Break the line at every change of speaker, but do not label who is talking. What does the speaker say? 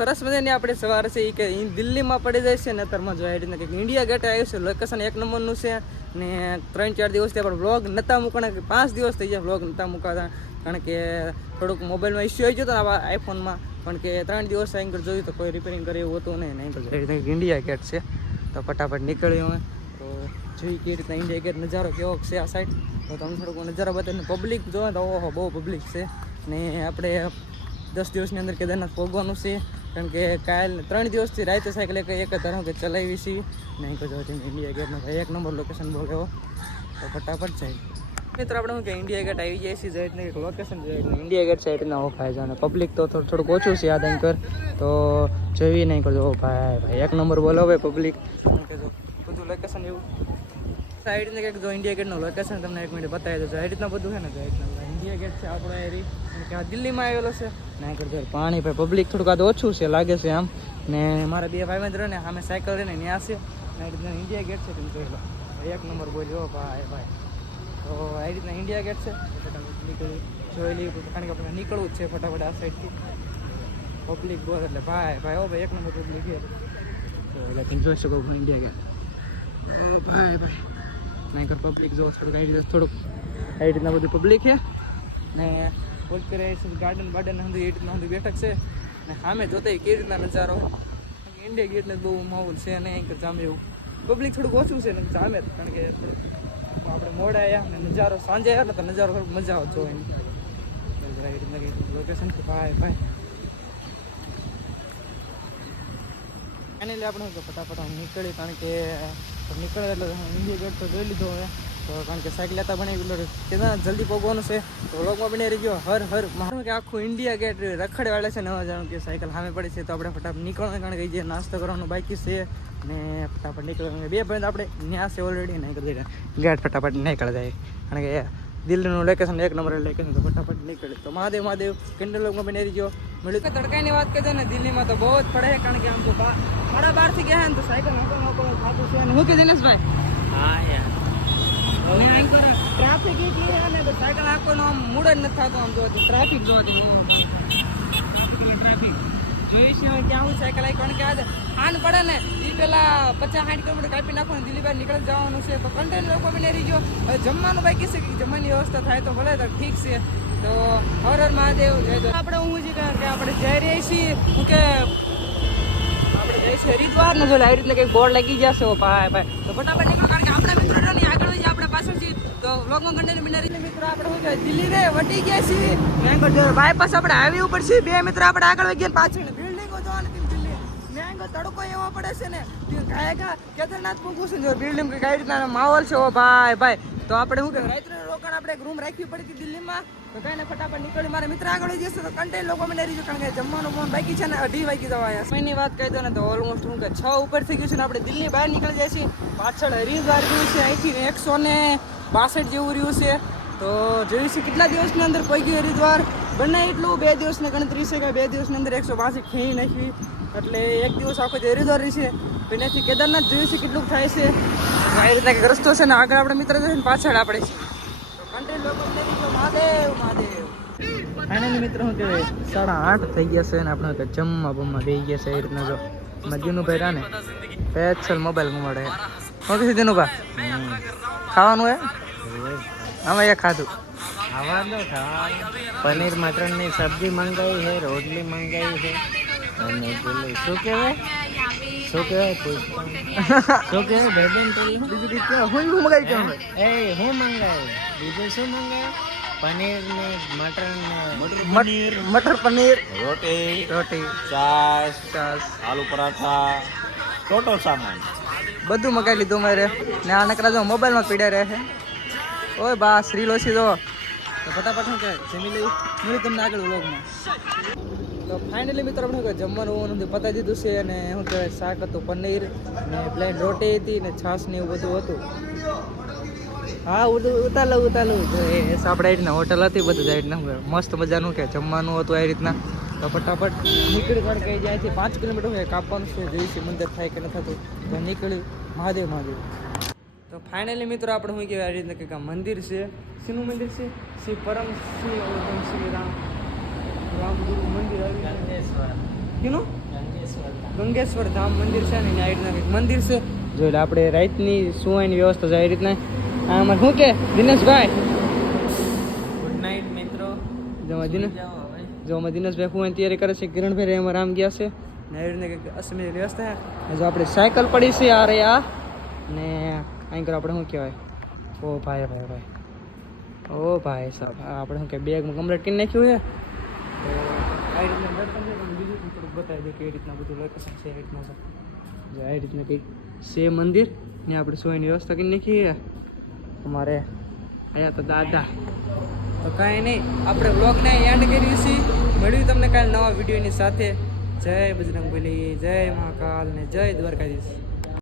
સરસ મજાની આપણે સવાર છે એ કે દિલ્હીમાં પડી જાય છે ને અત્યારમાં જો આવી રીતના કંઈક ઇન્ડિયા ગેટ આવ્યું છે લોકેશન એક નંબરનું છે ને ત્રણ ચાર દિવસથી આપણે બ્લોગ નહોતા મૂકવાના કે પાંચ દિવસ થઈ ગયા બ્લોગ નહોતા મૂકાતા કારણ કે થોડુંક મોબાઈલમાં ઇસ્યુ આવી ગયો હતો ને આવા આઈફોનમાં પણ કે ત્રણ દિવસ એન્કર જોયું તો કોઈ રિપેરિંગ કરે એવું હતું નહીં એવી ઇન્ડિયા ગેટ છે તો ફટાફટ નીકળ્યો અમે. તો જોઈ કેવી રીતના ઇન્ડિયા ગેટ નજારો કેવો છે આ સાઈડ તો તમને થોડુંક નજારો બતાવીને પબ્લિક જોવે તો ઓહો બહુ પબ્લિક છે. ને આપણે દસ દિવસની અંદર કેદારનાથ પહોંચવાનું છે. કારણ કે કાલ ત્રણ દિવસથી રાતે સાયકલ એક એક જ ધારો કે ચલાવી છીએ ને અહીં કહો ઇન્ડિયા ગેટનો એક નંબર લોકેશન એવો તો ફટાફટ જાય. મિત્રો, આપણે હું કે ઇન્ડિયા ગેટ આવી જાય છે જાય એક લોકેશન એટલે ઇન્ડિયા ગેટ સાઈડ ના ઓખાય છે. અને પબ્લિક તો થોડું થોડુંક ઓછું છે, યાદ કર. તો જોઈ નહીં કરજો ભાઈ ભાઈ, એક નંબર બોલો ભાઈ પબ્લિક બધું લોકેશન એવું. સાઈડ ને કંઈક જો ઇન્ડિયા ગેટનું લોકેશન તમને એક મિનિટ બતાવી દઉં આ રીતના બધું છે ને જો ઇન્ડિયા ગેટ છે આપણો એરી કે આ દિલ્હીમાં આવેલો છે? ના કરજો પાણી ભાઈ પબ્લિક થોડુંક આદ ઓછું છે લાગે છે આમ. ને મારા બે ભાઈ મિત્ર ને સામે સાયકલ રહીને ત્યાં છે. આ રીતના ઇન્ડિયા ગેટ છે તમે જોઈ લો. એક નંબર બોલ્યો ભાઈ ભાઈ. તો આ રીતના ઇન્ડિયા ગેટ છે. જોઈ લઈએ કારણ કે આપણે નીકળવું જ છે ફટાફટ આ સાઈડથી પબ્લિક બોલ એટલે ભાઈ ભાઈ, ઓ ભાઈ, એક નંબર પબ્લિક છે એટલે તમે જોઈ શકો ઇન્ડિયા ગેટ ઓ ભાઈ ભાઈ. નહીં પબ્લિક જોવો થોડુંક આવી રીતે થોડુંક આવી રીતના બધું પબ્લિક છે. ને ઓલ કરે ગાર્ડન બાર્ડન હંધી એ રીતના હંધી બેઠક છે. ને સામે જોતે કેવી રીતના નજારો. ઇન્ડિયા ગેટને બહુ માહોલ છે અને અહીં જામે એવું. પબ્લિક થોડુંક ઓછું છે ને જામે કારણ કે આપણે મોડા આવ્યા ને નજારો સાંજે આવ્યા ને તો નજારો થોડુંક મજા આવતો હોય એવી રીતના લોકેશન ભાઈ ભાઈ. લે આપણે ફટાફટ નીકળી કારણ કે નીકળે એટલે ઇન્ડિયા ગેટ તો જોઈ લીધો હવે. તો કારણ કે સાયકલ લેતા બનાવી એટલે ત્યાં જલ્દી પહોંચવાનું છે. તો વ્લોગમાં બની રહી ગયો હર હર મારું કે આખું ઇન્ડિયા ગેટ રખડે વાળે છે નવા જાણું કે સાયકલ સામે પડી છે. તો આપણે ફટાફટ નીકળવાનું કારણ કે જે નાસ્તો કરવાનું બાકી છે ને ફટાફટ નીકળવાનું. બે ભાઈ આપણે ન્યા છે ઓલરેડી નહીં કરી ગેટ ફટાફટ નીકળી જાય. કારણ કે દિલ્હીનું લોકેશન એક નંબર લોકેશન તો ફટાફટ નીકળે. તો મહાદેવ મહાદેવ કેન્ડલ લોકમાં બની રહી ગયો મળ્યું તડકાની વાત કરીએ ને દિલ્હીમાં તો બહુ જ પડે કારણ કે આમ તો સાડા બારથી ગયા તો સાયકલ નોકર નોકર થતું છે હું કે દિનેશભાઈ?
હા યાર
ટ્રાફિક એટલી છે ને સાયકલ આખોનો આમ મૂડ જ નથી થતો આમ જોવાથી. ટ્રાફિક જોવાથી ટ્રાફિક જોઈ છે હવે ક્યાં હું સાયકલ આવી કારણ કે આજે આન પડે ને એ પેલા પચાસ સાઠ કિલોમીટર કાપી નાખો ને દિલ્હી બહાર નીકળી જવાનું છે. તો કન્ટેન લોકો બી રહી ગયો હવે જમવાનું ભાઈ કહેશે કે જમવાની વ્યવસ્થા થાય તો ભલે તો ઠીક છે. તો હર હર મહાદેવ આપણે હું છે કે આપણે જઈ રહીએ છીએ. કે આપણે છે હરિદ્વાર જો આવી રીતના કંઈક બોર્ડ લાગી જશે ભાઈ ભાઈ. તો ફટાફટ નીકળો, કારણ કે આપણા મિત્રો ને આગળ વધી આપણે પાછળ છે તો વ્લોગમાં કન્ટેન્ટ બિનારી મિત્રો, આપણે શું કહેવાય દિલ્હી રે વટી ગયા છીએ. મેંગો જો બાયપાસ આપણે આવી ઉપર છીએ. બે મિત્રો આપણે આગળ વધી ગયા પાછળ. બિલ્ડિંગો જોવાની તડકો એવો પડે છે ને કાંઈ કા કેદારનાથ પૂગું છે જો બિલ્ડિંગ કઈ રીતના માહોલ છે, ઓ ભાઈ ભાઈ. તો આપણે શું કહેવાય, રાત્રે રોકાણ આપણે એક રૂમ રાખવી પડી હતી દિલ્હીમાં. તો કઈ ફટાફટ નીકળી મારા મિત્ર આગળ જશે તો કંટેન લોકો મને રહી કારણ કે જમવાનું ફોન બાકી છે ને, અઢી વાગી જવા આવ્યા સમયની વાત કહી દો ને તો ઓલમોસ્ટ હું કે છ ઉપર થઈ ગયું છે ને, આપણે દિલ્હી બહાર નીકળી જાય છીએ. પાછળ હરિદ્વાર રહ્યું છે, અહીંથી એકસો ને બાસઠ જેવું રહ્યું છે. તો છે કેટલા દિવસની અંદર પહોંચી ગયું હરિદ્વાર? બને એટલું બે દિવસની ગણતરી છે કે બે દિવસની અંદર એકસો બાસઠ ખેઈ નાખી. એટલે એક દિવસ આખો જે હરિદ્વાર છે. એનાથી કેદારનાથ છે કેટલું થાય છે? આવી રીતના રસ્તો છે ને, આગળ આપણે મિત્ર છે ને પાછળ આપણે છે તો લોકો મહાદેવ મહાદેવ. ફાઇનલી મિત્રો શું કહેવાય? સાડા આઠ થઈ ગયા છે ને આપણે જમવા બમવા રહી ગયા છે એ રીતના જો. મજ્જુનું ભાઈ રહ્યા ને પેચલ મોબાઈલ ગુમાડે શું કીધું દિનુભા ખાવાનું હે? આમાં એ ખાધું.
ખાવા દો પનીર મટનની સબ્જી મંગાવી છે રોટલી મંગાવી છે. અને પેલું શું કહેવાય શું કહેવાય શું કહેવાય પેલું
બીજું કઈ. હું હું મંગાવી કેમ
એ હું મંગાવ્યું બીજું શું મંગાવ્યું પનીર. ને મટર ને
મટર પનીર
રોટી
રોટી.
ચાસ
છાસ
આલુ પરાઠા ટોટો સામાન.
બધું મગાવી લીધું મારે. ને આ નકરા જો મોબાઈલમાં પીડ્યા રહે છે. ઓય બા શ્રી લોસી જો. તો ફટાફટ હું કે જમી લઈ મળ્યું તમને આગળ વ્લોગમાં તો ફાઇનલી મિત્રો આપણે જમવાનું નથી પતાવી દીધું છે અને શું કહેવાય, શાક હતું પનીર ને પ્લેન રોટી હતી ને છાશ ને એવું બધું હતું. હા ઉતું ઉતારલું ઉતારલું. જો એ આપણે રીતના હોટલ હતી, બધું આ રીતના મસ્ત મજાનું કે જમવાનું હતું આ રીતના. તો ફટાફટ નીકળી પણ કહી જાય જ્યાંથી પાંચ કિલોમીટર હોય કાપવાનું છે જોઈ છે, મંદિર થાય કે ન થતું. તો નીકળ્યું મહાદેવ મહાદેવ. તો ફાઇનલી મિત્રો આપણે શું કહેવાય, આ રીતના કંઈક મંદિર છે. શીનું મંદિર છે? શ્રી પરમ શ્રી ઓમ શ્રી રામ.
ગંગેશ્વર.
ધામ. મંદિર છે ને આ રીતના મંદિર છે. જો એટલે આપણે રાતની સુવાની વ્યવસ્થા છે એ રીતના. આમાં શું કે? દિનેશભાઈ.
ગુડ નાઇટ મિત્રો.
જો અમારા દિનેશ જો અમે દિનેશભાઈ હું તૈયારી કરે છે કિરણભાઈ એમાં રામ ગયા છે. ને આવી રીતના કંઈક અસમી વ્યવસ્થા છે? જો આપણે સાયકલ પડી છે આ રે આ ને અહીં કરો આપણે શું કહેવાય? ઓ ભાઈ ભાઈ ભાઈ. ઓ ભાઈ સાહેબ આપણે શું કે બેગમાં કમ્પ્લીટ કરી નાખ્યું છે. બધું લોકેશન છે, એ રીતના છે. રીતના કંઈક છે મંદિર, ને આપણે સોયની વ્યવસ્થા કરી નાખીએ. અમારે અહીંયા તો દાદા. તો કાંઈ નહીં, આપણે બ્લોગને એન્ડ કરીએ છીએ. મળ્યું તમને કાલે નવા વિડીયોની સાથે. જય બજરંગબલી, જય મહાકાલ, ને જય દ્વારકાધીશ.